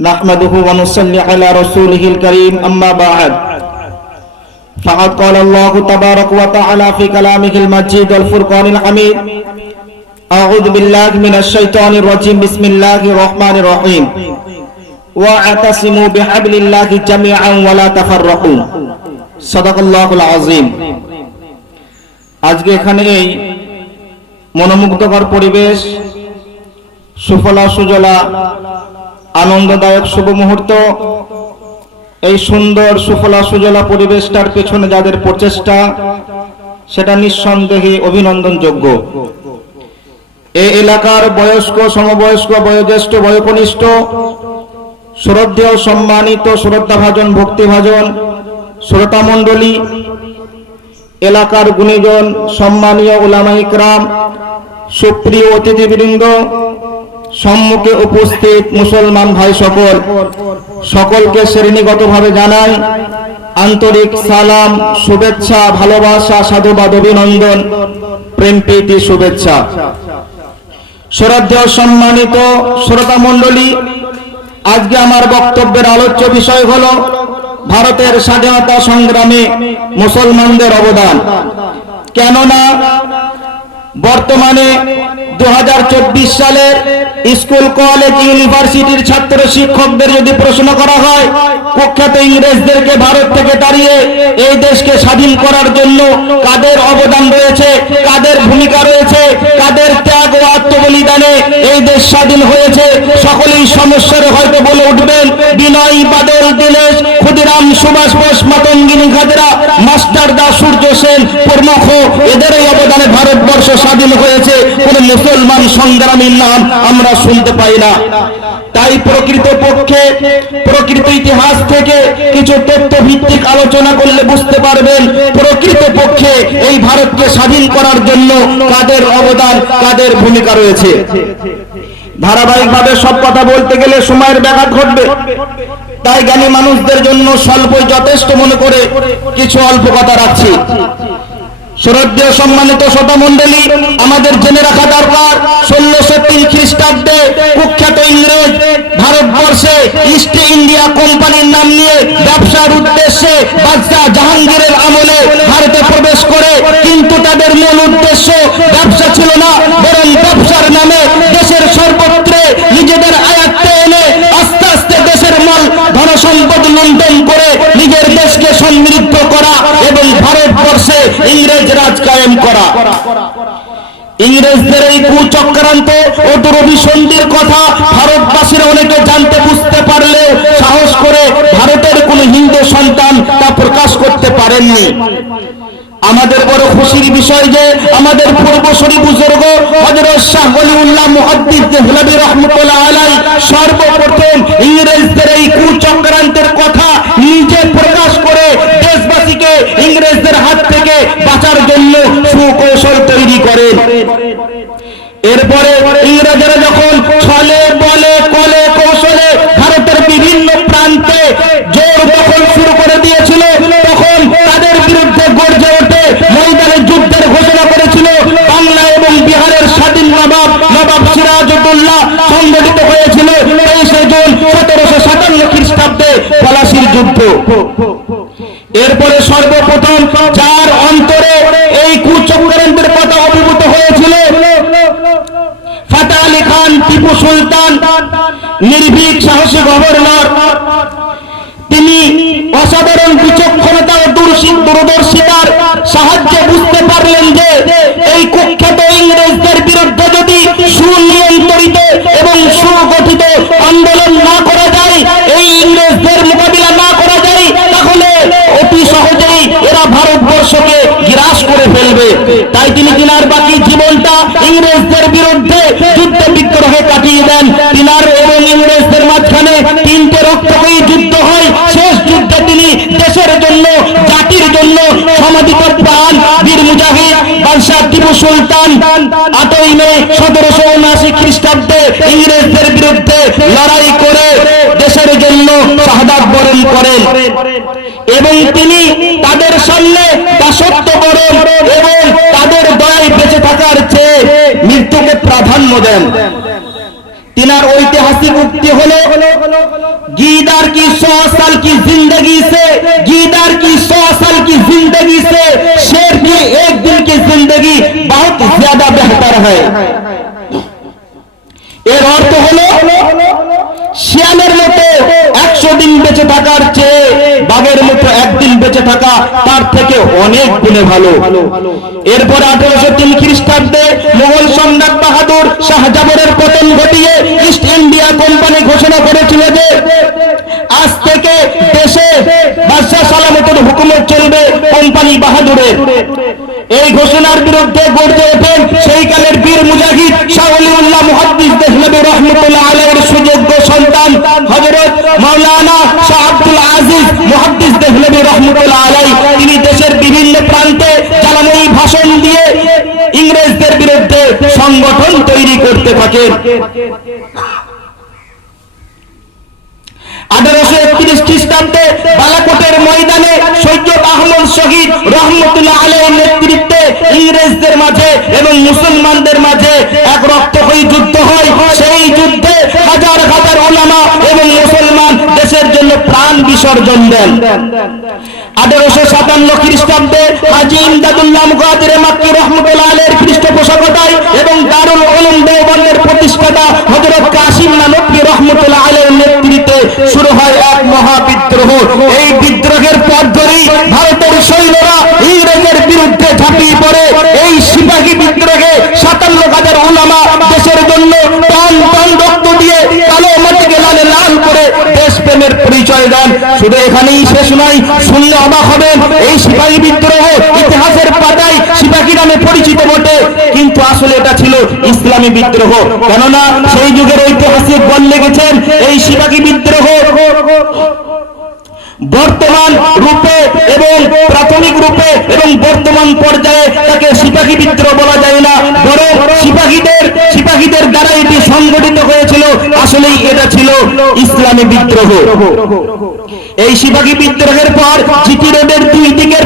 نحمده ونصلي على رسوله الكريم أما بعد فقد قال الله تبارك وتعالى في كلامه المجيد والفرقان الحميد أعوذ بالله من الشيطان الرجيم بسم الله الرحمن الرحيم واعتصموا بحبل الله جميعا ولا تفرقوا صدق الله العظيم। আজকে এখানে এই মনোমুগ্ধকর পরিবেশ, সুফলা সুজলা আনন্দদায়ক শুভ মুহূর্ত, এই সুন্দর সুফলা সুজলা পরিবেশটার পেছনে যাদের প্রচেষ্টা সেটা নিঃসন্দেহে অভিনন্দনযোগ্য। এই এলাকার বয়স্ক, সমবয়স্ক, বয়োজ্যেষ্ঠ, বয়োকনিষ্ঠ, শ্রদ্ধেয়, সম্মানিত, শ্রদ্ধাভাজন, ভক্তিভাজন শ্রোতা মণ্ডলী, এলাকার গুণীজন, সম্মানীয় উলামায়ে কেরাম, সুপ্রিয় অতিথিবৃন্দ, সম্মুখে উপস্থিত মুসলমান ভাই সকলকে শ্রেণীগতভাবে জানাই আন্তরিক সালাম, শুভেচ্ছা, ভালোবাসা, সাধুবাদ, অভিনন্দন, প্রেম প্রীতি শুভেচ্ছা। শ্রদ্ধেয় সম্মানিত শ্রোতা মণ্ডলী, আজকে আমার বক্তব্যের আলোচ্য বিষয় হলো ভারতের স্বাধীনতা সংগ্রামে মুসলমানদের অবদান। কেননা বর্তমানে 2024 সালের স্কুল, কলেজ, ইউনিভার্সিটির ছাত্র শিক্ষকদের যদি প্রশ্ন করা হয় কুখ্যাত ইংরেজদেরকে ভারত থেকে তাড়িয়ে এই দেশকে স্বাধীন করার জন্য কাদের অবদান রয়েছে, কাদের ভূমিকা রয়েছে, কাদের ত্যাগ ও আত্মবলিদানে এই দেশ স্বাধীন হয়েছে, সকলেই সমস্যার হয়তো বলে উঠবেন বিনয়, বাদল, দীনেশ, ক্ষুদিরাম, সুভাষ বোস, মাতঙ্গিনী হাজরা, মাস্টার দা, সূর্য সেন প্রমুখ, এদেরই অবদানে ভারতবর্ষ স্বাধীন হয়েছে। কোন মুসলমান সংগ্রামীর নাম আমরা শুনতে পাই না। তাই প্রকৃত ইতিহাস থেকে কিছু তথ্য ভিত্তিক আলোচনা করলে বুঝতে পারবেন প্রকৃতপক্ষে এই ভারতকে স্বাধীন করার জন্য কাদের অবদান, কাদের ভূমিকা রয়েছে। ধারাবাহিকভাবে সব কথা বলতে গেলে সময়ের ব্যাঘাত ঘটবে, তাই জ্ঞানী মানুষদের জন্য স্বল্পই যথেষ্ট মনে করে কিছু অল্প কথা রাখছি। শ্রদ্ধেয় সম্মানিত শ্রোতা মণ্ডলী, আমাদের জেনে রাখা দরকার 1603 খ্রিস্টাব্দে কুখ্যাত ইংরেজ ভারতবর্ষে ইস্ট ইন্ডিয়া কোম্পানির নাম নিয়ে ব্যবসার উদ্দেশ্যে বাদশাহ জাহাঙ্গীরের আমলে ভারতে প্রবেশ করে, কিন্তু তাদের মূল উদ্দেশ্য ব্যবসা ছিল না, বরং ব্যবসার নামে দেশের সর্বত্রে নিজেদের আয়ত্তে এনে আস্তে আস্তে দেশের মাল ধন সম্পদ লুণ্ঠন করে নিজের দেশকে সমৃদ্ধ করা এবং ভারতবর্ষে ইংরেজ রাজ কায়েম করা। ইংরেজদের এই কুচক্রান্ত ও দুরভিসন্ধির কথা ভারতবাসীরা অনেকে জানতে বুঝতে পারলেও সাহস করে ভারতের কোন হিন্দু সন্তান তা প্রকাশ করতে পারেননি। আমাদের বড় খুশির বিষয় যে আমাদের পূর্বসূরি বুজুর্গ হযরত শাহ ওলিউল্লাহ মুহাদ্দিস দেহলভী রাহমাতুল্লাহ আলাইহি সর্বপ্রথম ইংরেজদের এই কুচক্রান্তের কথা নিজে প্রকাশ করে দেশবাসীকে ইংরেজদের হাত থেকে বাঁচার জন্য সুকৌশল তৈরি করেন। এরপরে ইংরেজরা যখন ছলে বলে কলে কৌশলে ভারতের বিভিন্ন প্রান্তে জোর দখল শুরু করে দিয়েছিল, তখন তাদের বিরুদ্ধে গর্জে ওঠে ময়দানে যুদ্ধের ঘোষণা করেছিল বাংলা এবং বিহারের স্বাধীন নবাব সিরাজউদ্দৌলা। সংগঠিত হয়েছিল 23শে জুন 1757 খ্রিস্টাব্দে পলাশির যুদ্ধ। এরপরে সর্বপ্রথম যার অন্তরে এই কুচক্রান্তের কথা অভিভূত হয়েছিল ফাতাহ আলী খান, টিপু সুলতান, নির্ভীক সাহসী গভর্নর। তিনি অসাধারণ বিচক্ষণতা ও দূরদর্শিতার সাহায্যে বুঝতে পারলেন যে এই কুখ্যাত ইংরেজদের বিরুদ্ধে যদি সুনিয়ন্ত্রিত এবং সুগঠিত আন্দোলন না করা যায়, এই ইংরেজদের মোকাবিলা না করা যায়, তাহলে অতি সহজেই এরা ভারতবর্ষকে গ্রাস করে ফেলবে। তাই তিনি তিনার বাকি জীবনটা ইংরেজদের বিরুদ্ধে যুদ্ধ বিগ্রহে কাটিয়ে দেন। তিনার এবং ইংরেজদের মাঝখানে 3টে রক্তক্ষয়ী যুদ্ধ হয়। শেষ যুদ্ধে তিনি দেশের জন্য, জাতির জন্য সমাধিপত পান বীর মুজাহিদ বাদশাহ টিপু সুলতান 8ই মে 1779 খ্রিস্টাব্দে ইংরেজদের বিরুদ্ধে লড়াই করে দেশের জন্য শাহাদাত বরণ করেন এবং তিনি তাদের সামনে দাসত্ব বরণ এবং তাদের দয়ায় বেঁচে থাকার চেয়ে মৃত্যুকে প্রাধান্য দেন। তিনার ঐতিহাসিক ऐतिहासिक उक्ति हलो गीदड़ की 100 साल की जिंदगी से गीदड़ की 100 साल की जिंदगी से शेर की एक दिन की जिंदगी बहुत ज्यादा बेहतर है। এর অর্থ হলো শিয়ালের মতো 100 দিন বেঁচে থাকার চেয়ে বাঘের মতো একদিন বেঁচে থাকা তার থেকে অনেক গুণে ভালো। এরপর 1803 খ্রিস্টাব্দে মোগল সম্রাট বাহাদুর শাহজাহানের পতন ঘটিয়ে ইস্ট ইন্ডিয়া কোম্পানি ঘোষণা করেছিল যে আজ থেকে দেশে বাদশাহ সালামতের হুকুমত চলবে কোম্পানি বাহাদুরের। এই ঘোষণার বিরুদ্ধে গর্জে ওঠেন সেই কালের বীর মুজাহিদ শাহ ওলিউল্লাহ মুহাদ্দিস দেহলভী রাহমাতুল্লাহ আলাইহির সুযোগ্য সন্তান হযরত মাওলানা শাহ আব্দুল আজিজ মুহাদ্দিস দেহলভী রাহমাতুল্লাহ আলাইহি। তিনি দেশের বিভিন্ন প্রান্তে জ্বালাময়ী ভাষণ দিয়ে ইংরেজদের বিরুদ্ধে সংগঠন তৈরি করতে থাকেন। 1831 খ্রিস্টাব্দে বালাকোটের ময়দানে সৈয়দ আহমদ শহীদ রহমতুল্লাহ আলাইহির নেতৃত্বে ইংরেজদের মাঝে এবং মুসলমানদের মাঝে এক রক্তক্ষয়ী যুদ্ধ হয়। সেই যুদ্ধে হাজার হাজার উলামা এবং মুসলমান দেশের জন্য প্রাণ বিসর্জন দেন। 1857 খ্রিস্টাব্দে হাজী ইমদাদুল্লাহ মুকাদ্দির মাক্কি রহমতুল্লাহ আলাইহির পৃষ্ঠপোষকতায় এবং দারুল উলুম দেওবন্দের প্রতিষ্ঠাতা হযরত কাসিম নানকি রহমতুল্লাহ আলাইহির নেতৃত্বে শুরু হয় এক মহাবিদ্রোহ। এই বিদ্রোহের পথ ধরেই ভারতের সৈন্যরা ইংরেজের বিরুদ্ধে ঝাঁপিয়ে পড়ে। এই সিপাহী বিদ্রোহে 57,000 উলামা দেশের জন্য প্রাণ রক্ত দিয়ে কালো মাটিকে লালে লাল করে দেশপ্রেমের পরিচয় দেন। শুধু এখানেই শেষ নয়, শুনলে অবাক হবেন এই সিপাহী বিদ্রোহ ইতিহাসের পাতায় সিপাহী নামে পরিচিত বটে, কিন্তু আসলে এটা ছিল ইসলামী বিদ্রোহ। কেননা সেই যুগের ঐতিহাসিক গণ লিখেছেন এই সিপাহী বিদ্রোহ বর্তমান রূপে এবং প্রাথমিক রূপে এবং বর্তমান পর্যায়ে তাকে সিপাহী বিদ্রোহ বলা যায় না, বরং সিপাহীদের দ্বারা এটি সংগঠিত হয়েছিল। আসলেই এটা ছিল ইসলামী বিদ্রোহ। এই সিপাহী বিদ্রোহের পর জিটি রোডের দুই দিকের